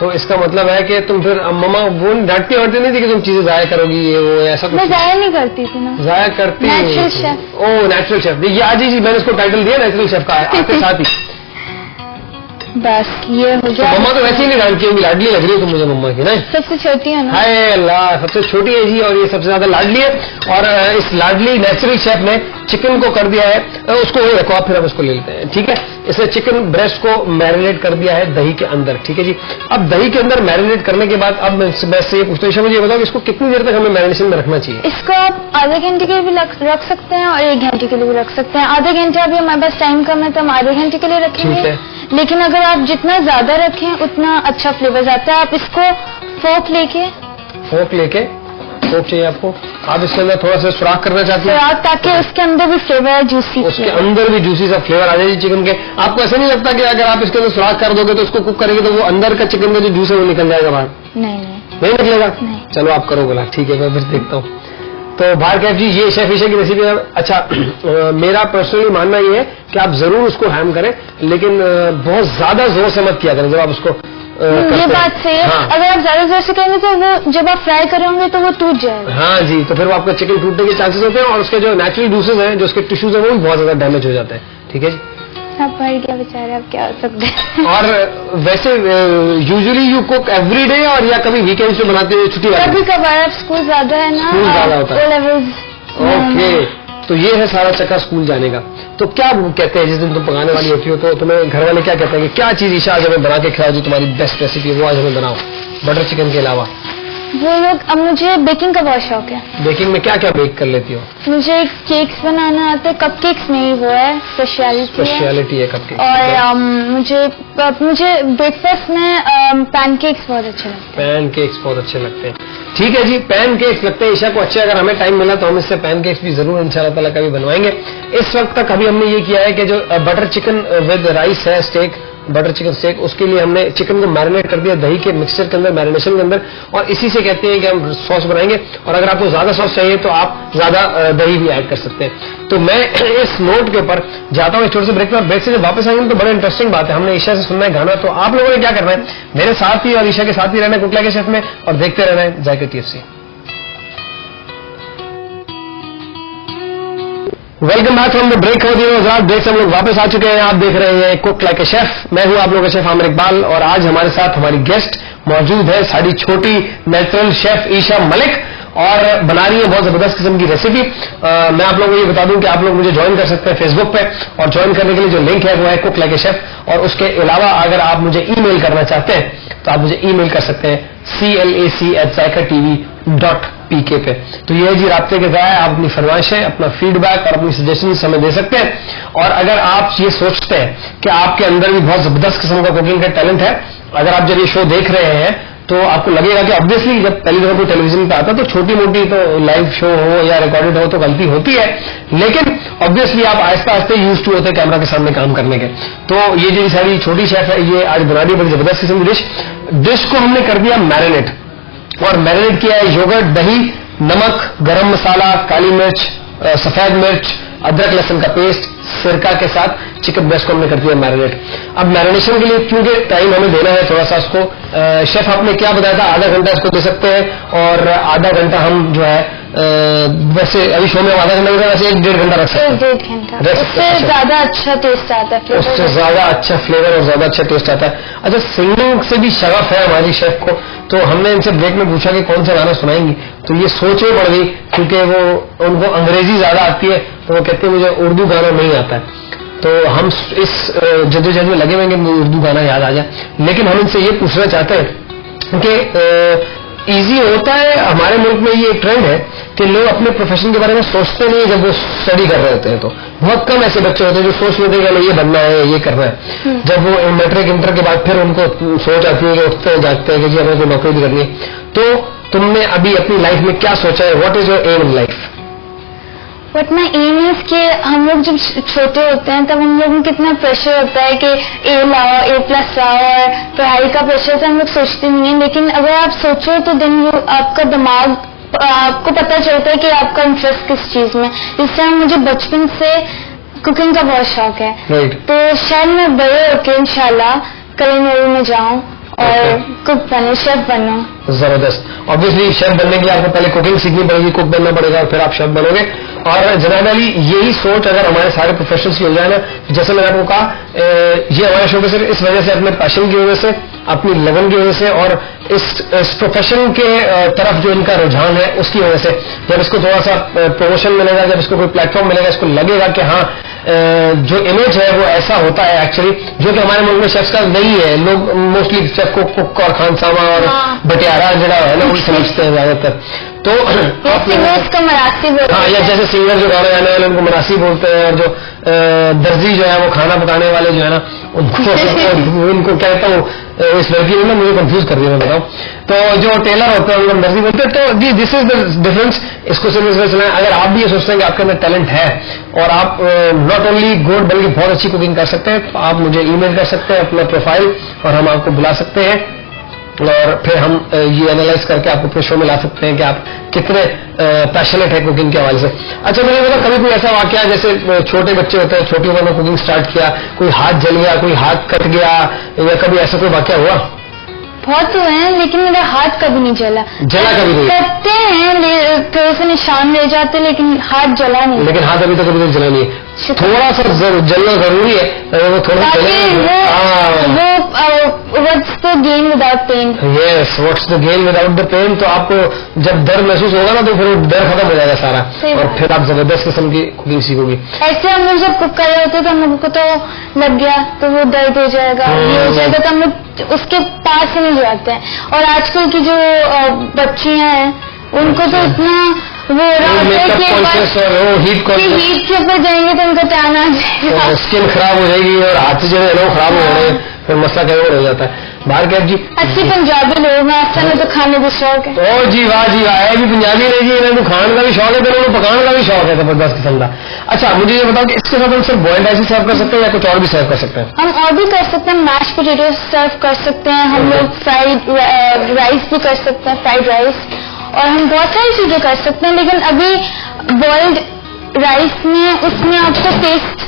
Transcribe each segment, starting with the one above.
तो इसका मतलब है कि तुम फिर मम्मा वो डांटती वाटती नहीं थी कि तुम चीजें जाया करोगी ये वो ऐसा कुछ? मैं जाया नहीं करती थी ना। जाया करती? Natural chef. Oh natural chef. देखिए आज ही मैंने इसको टाइटल दिया नेचुरल शेफ का आपके साथ ही। बस ये हो गया। मम्मा तो वैसे ही नहीं डांटती होंगी, लाडली लग रही है तुम मुझे मम्मा की, नहीं? सबसे छोटी है ना। हाय अल्लाह, सबसे छोटी है जी और ये सबसे ज्यादा लाडली है। और इस लाडली नेचुरल शेफ ने चिकन को कर दिया है, उसको वो रखो आप, फिर हम उसको ले लेते हैं, ठीक है? इसने चिकन ब्रेस्ट को मैरिनेट कर दिया है दही के अंदर, ठीक है जी। अब दही के अंदर मैरिनेट करने के बाद अब मैं से ये पूछता हूँ, मुझे बताओ इसको कितनी देर तक हमें मैरिनेशन में रखना चाहिए? इसको आप आधे घंटे के लिए भी रख सकते हैं और 1 घंटे के लिए भी रख सकते हैं। आधे घंटे अभी हमारे पास टाइम कम है तो हम आधे घंटे के लिए रखेंगे, लेकिन अगर आप जितना ज्यादा रखें उतना अच्छा फ्लेवर आता है। आप इसको फोक लेके फोक चाहिए आपको, आप इसके अंदर थोड़ा सा सुराख करना चाहते हैं ताकि उसके अंदर भी फ्लेवर जूसी, उसके अंदर भी जूसी सा फ्लेवर आ जाए चिकन के। आपको ऐसा नहीं लगता कि अगर आप इसके अंदर सुराख कर दोगे तो उसको कुक करेंगे तो वो अंदर का चिकन का जो जूस है वो निकल जाएगा बाहर? नहीं निकलेगा। चलो आप करो बोला, ठीक है मैं फिर देखता हूँ। तो भार्गव जी ये शेफ ईशा की रेसिपी है। अच्छा मेरा पर्सनली मानना ये है कि आप जरूर उसको हैम करें, लेकिन बहुत ज्यादा जोर से मत किया करें जब आप उसको ये बात सही है। हाँ। अगर आप ज्यादा जोर से करेंगे तो वो जब आप फ्राई करेंगे तो वो टूट जाएगा। हाँ जी, तो फिर वो आपका चिकन टूटने के चांसेस होते हैं और उसके जो नेचुरल जूसेस हैं, जो उसके टिश्यूज हैं, वो भी बहुत ज्यादा डैमेज हो जाते हैं, ठीक है जी। आप भाई क्या बेचारे, आप क्या हो सकते हैं। और वैसे usually you cook every day और या कभी वीकेंड्स में बनाते हुए छुट्टी? कभी कभार, आप स्कूल ज्यादा है ना, स्कूल ज्यादा होता है। ओके, तो ये है सारा चक्कर स्कूल जाने का। तो क्या कहते हैं जिस दिन तुम पकाने वाली होती हो तो तुम्हें घर वाले क्या कहते हैं कि क्या चीज ईशा आज हमें बना के खिलाओ जो तुम्हारी बेस्ट रेसिपी है वो आज हमें बनाओ बटर चिकन के अलावा? वो लोग, अब मुझे बेकिंग का बहुत शौक है। बेकिंग में क्या क्या बेक कर लेती हो? मुझे केक्स बनाना आता है, कपकेक्स में ही वो है स्पेशलिटी है कपकेक। और मुझे ब्रेकफास्ट में पैनकेक्स बहुत अच्छे लगते हैं। पैनकेक्स बहुत अच्छे लगते हैं, ठीक है जी। पैनकेक्स लगते हैं ईशा को अच्छे। अगर हमें टाइम मिला तो हम इससे पैनकेक्स भी जरूर इंशाल्लाह ताला कभी बनवाएंगे। इस वक्त तक अभी हमने ये किया है कि जो बटर चिकन विद राइस है, स्टेक बटर चिकन स्टेक, उसके लिए हमने चिकन को मैरिनेट कर दिया दही के मिक्सचर के अंदर, मैरिनेशन के अंदर, और इसी से कहते हैं कि हम सॉस बनाएंगे। और अगर आपको ज्यादा सॉस चाहिए तो आप ज्यादा दही भी ऐड कर सकते हैं। तो मैं इस नोट के ऊपर जाता हूँ छोटे से ब्रेक में। ब्रेक से जब वापस आएंगे तो बड़ा इंटरेस्टिंग बात है, हमने ईशा से सुनना है गाना। तो आप लोगों ने क्या करना है, मेरे साथ ही और ईशा के साथ ही रहना है कुक लाइक ए शेफ में और देखते रहना है Zayka TFC। Welcome back from the break. हो दिनों ब्रेक से हम लोग वापस आ चुके हैं। आप देख रहे हैं कुक लाइक ए शेफ। मैं हूं आप लोगों का शेफ आमिर इकबाल और आज हमारे साथ हमारी गेस्ट मौजूद है, साड़ी छोटी नेचुरल शेफ ईशा मलिक, और बना रही है बहुत जबरदस्त किस्म की रेसिपी। मैं आप लोगों को ये बता दूं कि आप लोग मुझे ज्वाइन कर सकते हैं फेसबुक पे, और ज्वाइन करने के लिए जो लिंक है वो है कुक लाइक ए शेफ। और उसके अलावा अगर आप मुझे ईमेल करना चाहते हैं तो आप मुझे ईमेल कर सकते हैं CLAC@zycatv.pk पे। तो ये जी राब्ते के जरिए आप अपनी फरमाइशें, अपना फीडबैक और अपनी सजेशन हमें दे सकते हैं। और अगर आप ये सोचते हैं कि आपके अंदर भी बहुत जबरदस्त किस्म का कुकिंग का टैलेंट है, अगर आप जब ये शो देख रहे हैं तो आपको लगेगा कि ऑब्वियसली जब पहली दफा कोई टेलीविजन पे आता है तो छोटी मोटी तो लाइव शो हो या रिकॉर्डेड हो तो गलती होती है, लेकिन ऑब्वियसली आप आहिस्ता आहिस्ता यूज टू होते हैं कैमरा के सामने काम करने के। तो ये जो सारी छोटी शेफ है ये आज बना रही बड़ी जबरदस्त किस्म की डिश को हमने कर दिया मैरिनेट, और मैरिनेट किया है योगर्ट, दही, नमक, गरम मसाला, काली मिर्च, सफेद मिर्च, अदरक लहसुन का पेस्ट, सिरका के साथ चिकन ब्रेस्ट को हमने कर दिया मैरिनेट। अब मैरिनेशन के लिए क्योंकि टाइम हमें देना है थोड़ा सा उसको, शेफ आपने क्या बताया था, आधा घंटा इसको दे सकते हैं और आधा घंटा हम जो है वैसे अभी शो में आधा घंटा वैसे 1-1.5 घंटा रख सकते हैं। 1-1.5 घंटा उससे ज्यादा अच्छा टेस्ट आता है, उससे ज्यादा अच्छा फ्लेवर और ज्यादा अच्छा टेस्ट आता है। अच्छा, सिंगिंग से भी शगफ है हमारी शेफ को, तो हमने इनसे ब्रेक में पूछा कि कौन सा गाना सुनाएंगी, तो ये सोच में पड़ गई क्योंकि वो उनको अंग्रेजी ज्यादा आती है तो वो कहते हैं मुझे उर्दू गाना नहीं आता है। तो हम इस जद्दोजहद में लगे हुए हैं कि उर्दू गाना याद आ जाए, लेकिन हम इनसे ये पूछना चाहते हैं कि इजी होता है, हमारे मुल्क में ये ट्रेंड है कि लोग अपने प्रोफेशन के बारे में सोचते नहीं जब वो स्टडी कर रहे होते हैं। तो बहुत कम ऐसे बच्चे होते हैं जो सोच लेते हैं कि ये बनना है, ये करना है। जब वो मैट्रिक इंटर के बाद फिर उनको सोच आती है कि उठते हैं जागते हैं कि जी हमें कोई नौकरी भी करनी है। तो तुमने अभी अपनी लाइफ में क्या सोचा है, what is your aim in life? But my aim is कि हम लोग जब छोटे होते हैं तब हम लोगों को कितना प्रेशर होता है कि A लाओ, A+ लाओ, और पढ़ाई का प्रेशर से हम लोग सोचते नहीं है। लेकिन अगर आप सोचो तो दिन आपका दिमाग, आपको पता चलता है कि आपका इंटरेस्ट किस चीज में। इस टाइम मुझे बचपन से कुकिंग का बहुत शौक है, तो शायद मैं बड़े होकर इंशाल्लाह कलिनरी में जाऊं और कुक बनो, शेफ बनो। जबरदस्त। ऑब्वियसली शेफ बनने के लिए आपको पहले कुकिंग सीखनी पड़ेगी, कुक बनना पड़ेगा और फिर आप शेफ बनोगे। और जनाब अली, यही सोच अगर हमारे सारे प्रोफेशनल्स की हो जाए ना, जैसे मैंने आपको कहा, ये हमारे शो पे सिर्फ इस वजह से, अपने पैशन की वजह से, अपनी लगन की वजह से और इस प्रोफेशन के तरफ जो इनका रुझान है उसकी वजह से, जब इसको थोड़ा सा प्रमोशन मिलेगा, जब इसको कोई प्लेटफॉर्म मिलेगा, इसको लगेगा कि हाँ जो इमेज है वो ऐसा होता है एक्चुअली, जो कि हमारे मुल्क में शेफ्स का नहीं है। लोग मोस्टली शेफ को कुक और खानसामा और बटियारा जरा है ना वही समझते हैं ज्यादातर। तो इसका मरासी बोलते हैं। हाँ, या जैसे सिंगर जो गाने गाने वाले उनको मरासी बोलते हैं, और जो दर्जी जो है वो खाना पकाने वाले जो है ना उनको कहता हूँ, इस लड़की ने ना मुझे कंफ्यूज कर दिया, मैं बताऊं। तो जो टेलर होते हैं उनको दर्जी बोलते हैं। तो जी, दिस इज द डिफरेंस। इसको सिर्फ इस वजह से, अगर आप भी ये सोचते हैं कि आपके अंदर टैलेंट है और आप नॉट ओनली गुड बल्कि बहुत अच्छी कुकिंग कर सकते हैं, तो आप मुझे ईमेल कर सकते हैं अपना प्रोफाइल और हम आपको बुला सकते हैं और फिर हम ये एनालाइज करके आपको अपने शो में ला सकते हैं कि आप कितने पैशनेट है कुकिंग के हवाले से। अच्छा, मुझे बता, कभी कोई ऐसा वाकया जैसे छोटे बच्चे होते हैं, छोटी उम्र में कुकिंग स्टार्ट किया, कोई हाथ जल गया, कोई हाथ कट गया, या कभी ऐसा कोई वाकया हुआ? बहुत हुए हैं, लेकिन मेरा हाथ कभी नहीं जला। कभी नहीं? करते हैं, थोड़े से निशान रह जाते, लेकिन हाथ जला नहीं। लेकिन हाथ अभी तक कभी तक जला नहीं है। थोड़ा सा जलना जरूरी है, वो थोड़ा what's the gain without pain. Yes, what's the gain without the pain. तो आपको जब दर्द महसूस होगा ना, तो फिर डर खत्म हो जाएगा सारा, और फिर आप जबरदस्त किस्म की कुकिंग सीखोगे। ऐसे हम लोग जब कुक कर रहे होते तो हम लोग को तो लग गया तो वो दर्द हो जाएगा, ये हो जाएगा, तो हम लोग उसके पास ही नहीं जाते हैं। और आजकल की जो बच्चियां हैं उनको तो इतना वो हीट के ऊपर जाएंगे तो उनका टैन आ जाएगा, स्किन खराब हो जाएगी और हाथ जो है लोग खराब हो रहे हैं, फिर मसला कहीं हो जाता है। बाहर क्या जी, अच्छी पंजाबी लोग हैं, अच्छा में तो खाने का शौक है। ओ जी वाह जी वाह, है भी पंजाबी नहीं जी, इन्हें तो खाने का भी शौक है, तो इन्होंने पकाने का भी शौक है जबरदस्त किस्म का। अच्छा, मुझे ये बताओ कि इसके साथ हम सिर्फ बॉइल्ड राइस ही सर्व कर सकते हैं या कुछ और भी सर्व कर सकते हैं? हम और भी कर सकते हैं, मैश पोटेटो सर्व कर सकते हैं, हम लोग फ्राइड राइस भी कर सकते हैं, फ्राइड राइस, और हम बहुत सारी चीजें कर सकते हैं। लेकिन अभी बॉइल्ड राइस में उसमें आपको टेस्ट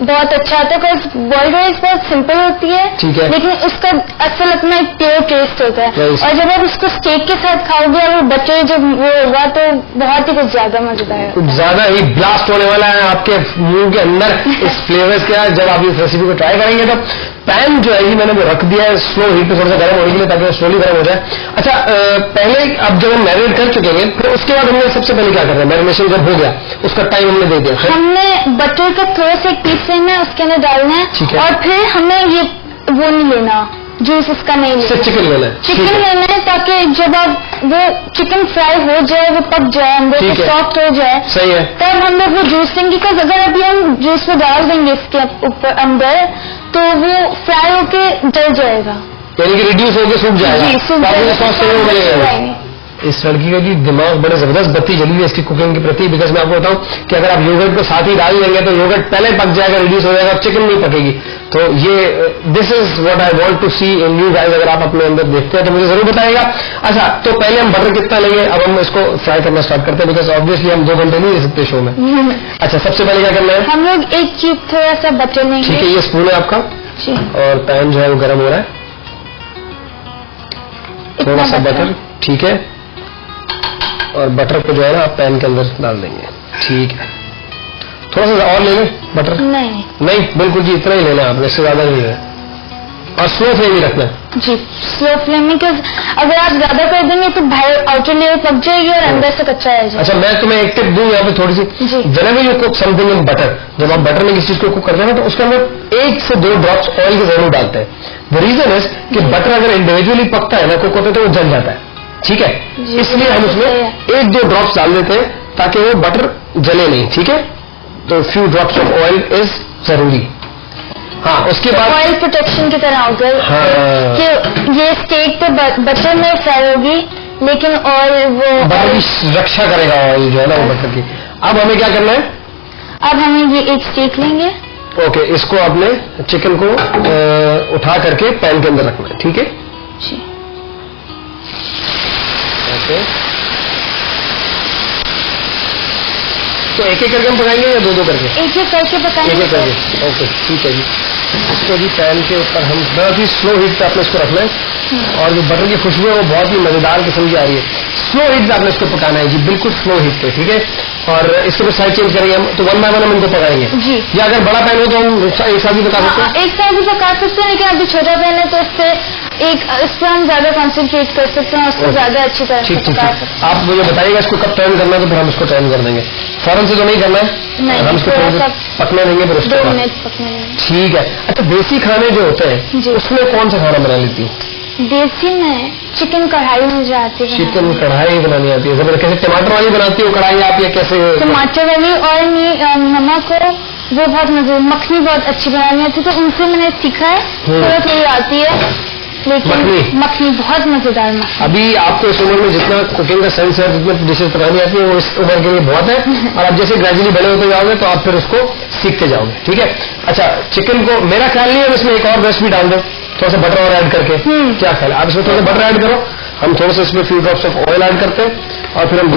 बहुत अच्छा आता है, बिकॉज बॉइल्ड राइस बहुत सिंपल होती है, लेकिन उसका असल अपना एक प्योर टेस्ट होता है। और जब आप उसको स्टेक के साथ खाओगे और बटर जब वो होगा तो बहुत ही कुछ ज्यादा मजेदार है, कुछ ज्यादा ही ब्लास्ट होने वाला है आपके मुंह के अंदर इस फ्लेवर्स का। जब आप इस रेसिपी को ट्राई करेंगे तो पैन जो है ये मैंने वो रख दिया है स्लो हीट पे थोड़ा सा गर्म होने के लिए, ताकि वो स्लोली गर्म हो जाए। अच्छा, पहले अब जब हम मैरिनेट कर चुके हैं, फिर उसके बाद हमने सबसे पहले क्या करना है? मैरिनेशन जब हो गया उसका टाइम हमने दे दिया, हमने बटर का थोड़ा सा एक पीस लेना है, उसके अंदर डालना है, और फिर हमें ये वो नहीं लेना, जूस उसका नहीं लेना, चिकन लेना है, चिकन लेना है, ताकि जब आप वो चिकन फ्राई हो जाए, वो पक जाए, अंदर से सॉफ्ट हो जाए, सही है, तब हम लोग वो जूस देंगे। बिकॉज अगर अभी हम जूस में डाल देंगे इसके ऊपर अंदर, तो वो फ्राई होके जल जाएगा, यानी कि रिड्यूस होकर सूख जाएगा। इस लड़की का जी दिमाग बड़े जबरदस्त बत्ती जली है इसकी कुकिंग के प्रति। बिकॉज मैं आपको बताऊं कि अगर आप योगर्ट को साथ ही डाल देंगे तो योगर्ट पहले पक जाएगा, रिड्यूस हो जाएगा, चिकन नहीं पकेगी। तो ये this is what I want to see in you guys. अगर आप अपने अंदर देखते हैं तो मुझे जरूर बताइएगा। अच्छा, तो पहले हम बटर कितना लेंगे, अब हम इसको फ्राई करना स्टार्ट करते हैं, बिकॉज ऑब्वियसली हम 2 घंटे नहीं ले सकते शो में। अच्छा, सबसे पहले क्या करना है? हम लोग 1 क्यूब थोड़ा सा बटर लेंगे। ठीक है, ये स्पून है आपका, और पैन जो है वो गर्म हो रहा है, थोड़ा सा बटर, ठीक है, और बटर को जो है ना आप पैन के अंदर डाल देंगे। ठीक है, थोड़ा सा और ले लें बटर? नहीं, बिल्कुल जी इतना ही लेना है आपने, इससे ज्यादा नहीं है, और स्लो फ्लेम ही रखना है जी, स्लो फ्लेम में, क्योंकि अगर आप ज्यादा कर देंगे तो बाहर आउटर लेयर पक जाएगी और अंदर से कच्चा रह जाएगा। अच्छा, मैं तुम्हें एक टिप दूं यहाँ पे थोड़ी सी, generally you cook something in butter, जब आप बटर में किसी चीज को कुक करते हैं तो उसके अंदर 1 से 2 ड्रॉप्स ऑयल के जरूर डालते हैं। द रीजन इज कि बटर अगर इंडिविजुअली पकता है ना, कुक होता है, तो वो जल जाता है, ठीक है, इसलिए हम उसमें 1-2 ड्रॉप्स डाल देते हैं ताकि वो बटर जले नहीं, ठीक है। तो few drops of oil is जरूरी। हाँ, उसके बाद ऑयल प्रोटेक्शन की तरह होगा, कि ये स्टेक पे बटर में फ्राई होगी, लेकिन ऑयल वो बटर की रक्षा करेगा, ऑयल जो है ना वो बटर की। अब हमें क्या करना है? अब हमें ये एक स्टेक लेंगे। ओके, इसको आपने चिकन को उठा करके पैन के अंदर रखना है, ठीक है जी। तो एक करके हम पकाएंगे या 2-2 करके? एक करके पकाएंगे। एक करके, ओके, ठीक है जी। इसको भी पैन के ऊपर हम बहुत ही स्लो हीट पे आपने इसको रखना है, और जो बटर की खुशबू है वो बहुत ही मजेदार किस्म की आ रही है। स्लो हीट पे आपने इसको पकाना है जी, बिल्कुल स्लो हीट पे, ठीक है। और इसके ऊपर साइड चेंज करेंगे हम, तो 1 बाय 1 हम इनको पकाएंगे जी। या अगर बड़ा पैन हो तो हम एक साथ भी पका सकते हैं? एक साथ भी पका सकते हैं, लेकिन अभी छोटा पैन है तो इस पर हम ज्यादा कॉन्सेंट्रेट कर सकते हैं, उसको ज्यादा अच्छी तरह से पका सकते हैं। आप मुझे बताइएगा इसको कब टर्न करना है, तो फिर हम इसको टर्न कर देंगे। फौरन से तो नहीं करना है, हम इसको पकने देंगे, फिर उसके 2 मिनट पकने देंगे। ठीक है। अच्छा, देसी खाने जो होते हैं उसमें कौन सा खाना बना लेती हूँ? देसी में चिकन कढ़ाई मुझे आती है। चिकन कढ़ाई बनानी आती है? कैसे, टमाटर वाली बनाती हो कढ़ाई आप, या कैसे? टमाटर वाली, और नमक को वो बहुत मजे, मखनी बहुत अच्छी बनानी आती है, तो उनसे मैंने सीखा है, थोड़ी आती है, लेकिन मखनी बहुत मजेदार। अभी आपको इस उम्र में जितना कुकिंग का सेंस है, जितनी डिशेज बनानी आती है, वो इस उम्र के लिए बहुत है, और आप जैसे ग्रेजुअली बड़े होते जाओगे तो आप फिर उसको सीखते जाओगे, ठीक है। अच्छा, चिकन को मेरा ख्याल नहीं है इसमें एक और रेसिपी डाल दो, थोड़ा सा बटर और ऐड करके, क्या ख्याल है? आप इसमें थोड़ा सा बटर ऐड करो, हम थोड़ा सा इसमें few drops of oil add करते हैं, और फिर हम